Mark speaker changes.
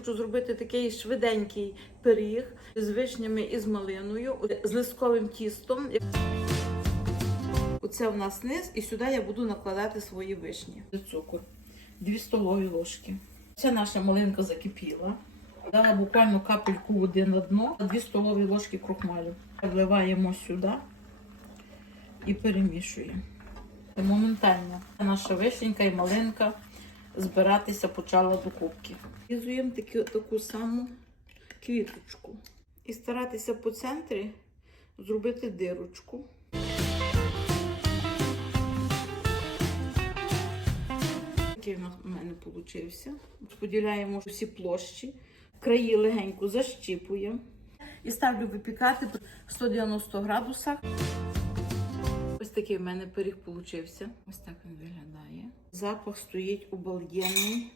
Speaker 1: хочу зробити такий швиденький пиріг з вишнями і з малиною, з листковим тістом. Оце в нас низ, і сюди я буду накладати свої вишні. Цукор. Дві столові ложки. Ця наша малинка закипіла. Дала буквально капельку води на дно, дві столові ложки крохмалю. Вливаємо сюди і перемішуємо. Моментально наша вишенька і малинка збиратися почала до кубки. Різуємо таку, таку саму квіточку. І старатися по центрі зробити дирочку. Такий у мене вийшов. Поділяємо всі площі, краї легенько защіпуємо. І ставлю випікати при 190 градусах. Ось такий в мене пиріг получився. Ось так він виглядає. Запах стоїть обалденний.